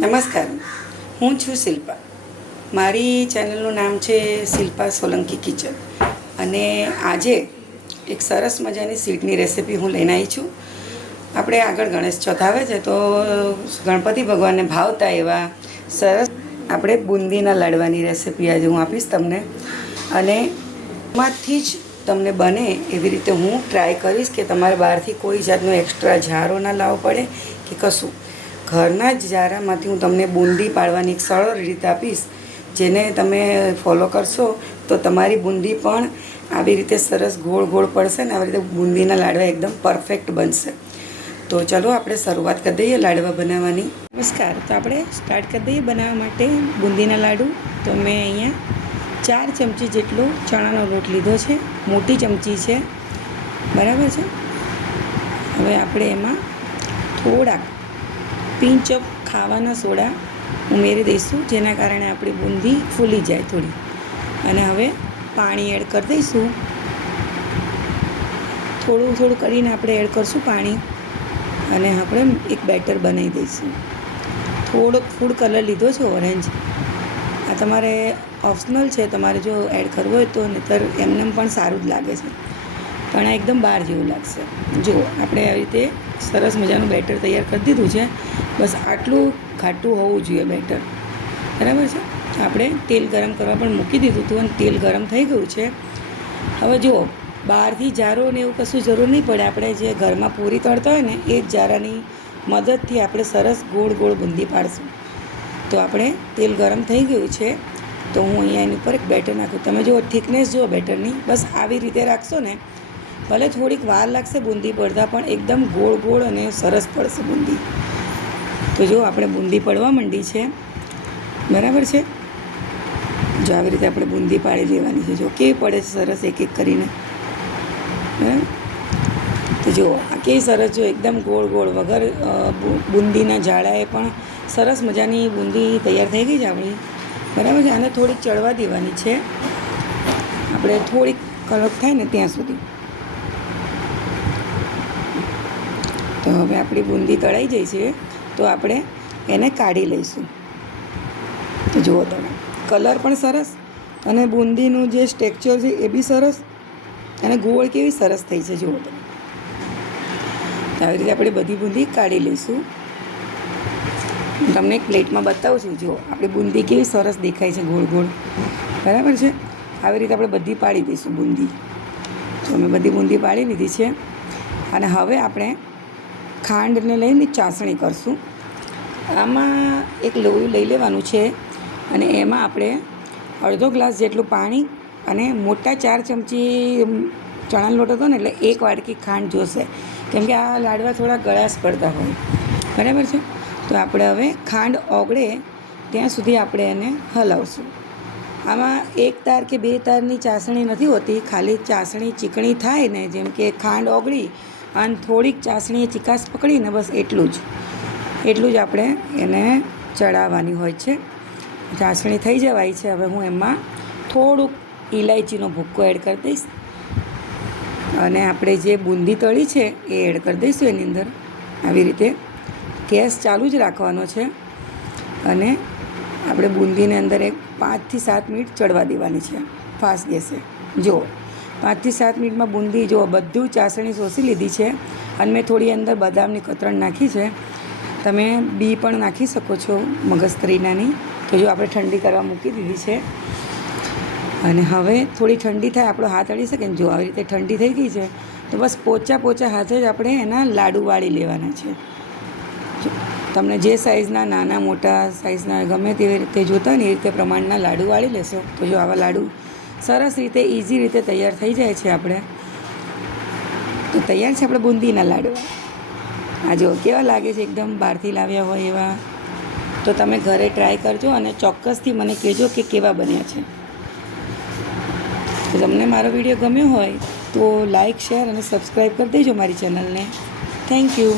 નમસ્કાર, હું છું શિલ્પા. મારી ચેનલનું નામ છે શિલ્પા સોલંકી કિચન. અને આજે એક સરસ મજાની સ્વીટની રેસિપી હું લઈને આવી છું. આપણે આગળ ગણેશ ચોથ આવે છે, તો ગણપતિ ભગવાનને ભાવતા એવા સરસ આપણે બુંદીના લાડવાની રેસિપી આજે હું આપીશ તમને. અને એમાંથી જ તમને બને એવી રીતે હું ટ્રાય કરીશ કે તમારે બહારથી કોઈ જાતનો એક્સ્ટ્રા જારો ના લાવવો પડે કે કશું. ઘરના જ જારામાંથી હું તમને બુંદી પાડવાની એક સરળ રીત આપીશ, જેને તમે ફોલો કરશો તો તમારી બુંદી પણ આવી રીતે સરસ ગોળ ગોળ પડશે ને આવી રીતે બુંદીના લાડવા એકદમ પરફેક્ટ બનશે. તો ચલો આપણે શરૂઆત કરી દઈએ લાડવા બનાવવાની. નમસ્કાર, તો આપણે સ્ટાર્ટ કરી દઈએ બનાવવા માટે બુંદીના લાડુ. તો મેં અહીંયા 4 ચમચી જેટલો ચણાનો લોટ લીધો છે, મોટી ચમચી છે, બરાબર છે. હવે આપણે એમાં થોડાક પિંચ ઓફ ખાવાના સોડા ઉમેરી દઈશું, જેના કારણે આપણી બુંદી ફૂલી જાય થોડી. અને હવે પાણી એડ કરી દઈશું. થોડું થોડું કરીને આપણે એડ કરશું પાણી. અને આપણે એક બેટર બનાવી દઈશું. થોડોક ફૂડ કલર લીધો છે ઓરેન્જ. આ તમારે ઓપ્શનલ છે, તમારે જો એડ કરવો હોય તો, નહીંતર એમને પણ સારું જ લાગે છે, પણ આ એકદમ બહાર જેવું લાગશે. જો આપણે આવી રીતે સરસ મજાનું બેટર તૈયાર કરી દીધું છે. બસ આટલું ઘાટું હોવું જોઈએ બેટર, બરાબર છે. આપણે તેલ ગરમ કરવા પણ મૂકી દીધું હતું અને તેલ ગરમ થઈ ગયું છે. હવે જુઓ, બહારથી જારો ને એવું કશું જરૂર નહીં પડે. આપણે જે ઘરમાં પૂરી તળતા હોય ને એ જ જારાની મદદથી આપણે સરસ ગોળ ગોળ બુંદી પાડીશું. તો આપણે તેલ ગરમ થઈ ગયું છે, તો હું અહીંયા એની ઉપર એક બેટર નાખું. તમે જુઓ થિકનેસ જુઓ બેટરની, બસ આવી રીતે રાખશો ને, ભલે થોડીક વાર લાગશે બુંદી પડતા, પણ એકદમ ગોળ ગોળ અને સરસ પડશે બુંદી. તો જો આપણે બુંદી પડવા માંડી છે, બરાબર છે. જો આવી રીતે આપણે બુંદી પાડી લેવાની છે. જો કેવી પડે છે સરસ એક એક કરીને, બરાબર. તો જુઓ આ કેવી સરસ, જો એકદમ ગોળ ગોળ વગર બુંદીના જાડાએ પણ સરસ મજાની બુંદી તૈયાર થઈ ગઈ છે આપણી, બરાબર છે. આને થોડીક ચડવા દેવાની છે આપણે, થોડીક કડક થાય ને ત્યાં સુધી. તો હવે આપણી બુંદી તળાઈ જાય છે, તો આપણે એને કાઢી લઈશું. તો જુઓ તમે, કલર પણ સરસ અને બુંદીનું જે સ્ટ્રક્ચર છે એ બી સરસ, અને ગોળ કેવી સરસ થઈ છે જુઓ તમે. તો આવી રીતે આપણે બધી બુંદી કાઢી લઈશું. હું તમને એક પ્લેટમાં બતાવું છું. જુઓ આપણી બુંદી કેવી સરસ દેખાય છે, ગોળ ગોળ, બરાબર છે. આવી રીતે આપણે બધી પાડી દઈશું બુંદી. તો અમે બધી બુંદી પાડી લીધી છે. અને હવે આપણે ખાંડને લઈને ચાસણી કરશું. આમાં એક લોયું લઈ લેવાનું છે, અને એમાં આપણે અડધો ગ્લાસ જેટલું પાણી અને મોટા 4 ચમચી ચણાનો લોટ હતો ને, એટલે 1 વાટકી ખાંડ જોશે, કેમ કે આ લાડવા થોડા ગળાશ પડતા હોય, બરાબર છે. તો આપણે હવે ખાંડ ઓગળે ત્યાં સુધી આપણે એને હલાવશું. આમાં 1 તાર કે 2 તારની ચાસણી નથી હોતી, ખાલી ચાસણી ચીકણી થાય ને, જેમ કે ખાંડ ઓગળી અને થોડીક ચાસણીએ ચીકાશ પકડીને, બસ એટલું જ આપણે એને ચડાવવાની હોય છે. ચાસણી થઈ જવાય છે. હવે હું એમાં થોડુંક ઇલાયચીનો ભૂક્કો એડ કરી દઈશ, અને આપણે જે બુંદી તળી છે એ એડ કરી દઈશું એની અંદર. આવી રીતે ગેસ ચાલુ જ રાખવાનો છે, અને આપણે બુંદીને અંદર એક 5 થી 7 મિનિટ ચડવા દેવાની છે ફાસ્ટ ગેસે. જુઓ 5 થી 7 મિનિટમાં બુંદી, જુઓ બધું ચાસણી શોષી લીધી છે. અને મેં થોડી અંદર બદામની કતરણ નાખી છે. તમે બી પણ નાખી શકો છો, મગજતરીનાની. તો જો આપણે ઠંડી કરવા મૂકી દીધી છે. અને હવે થોડી ઠંડી થાય, આપણો હાથ અડી શકે ને, જો આવી રીતે ઠંડી થઈ ગઈ છે, તો બસ પોચા હાથે જ આપણે એના લાડુ વાળી લેવાના છે. તમને જે સાઇઝના, નાના મોટા સાઇઝના ગમે તેવી રીતે જોતા હોય ને એ રીતે પ્રમાણના લાડુ વાળી લેશો. તો જો આવા લાડુ સરસ રીતે ઇઝી રીતે તૈયાર થઈ જાય છે આપણે. તો તૈયાર છે આપણે બુંદીના લાડુ. આ જો કેવા લાગે છે, એકદમ બહારથી લાવ્યા હોય એવા. તો તમે ઘરે ટ્રાય કરજો અને ચોક્કસથી મને કહેજો કે કેવા બન્યા છે. તો તમને મારો વિડીયો ગમ્યો હોય તો લાઇક, શેર અને સબસ્ક્રાઈબ કરી દેજો મારી ચેનલને. Thank you.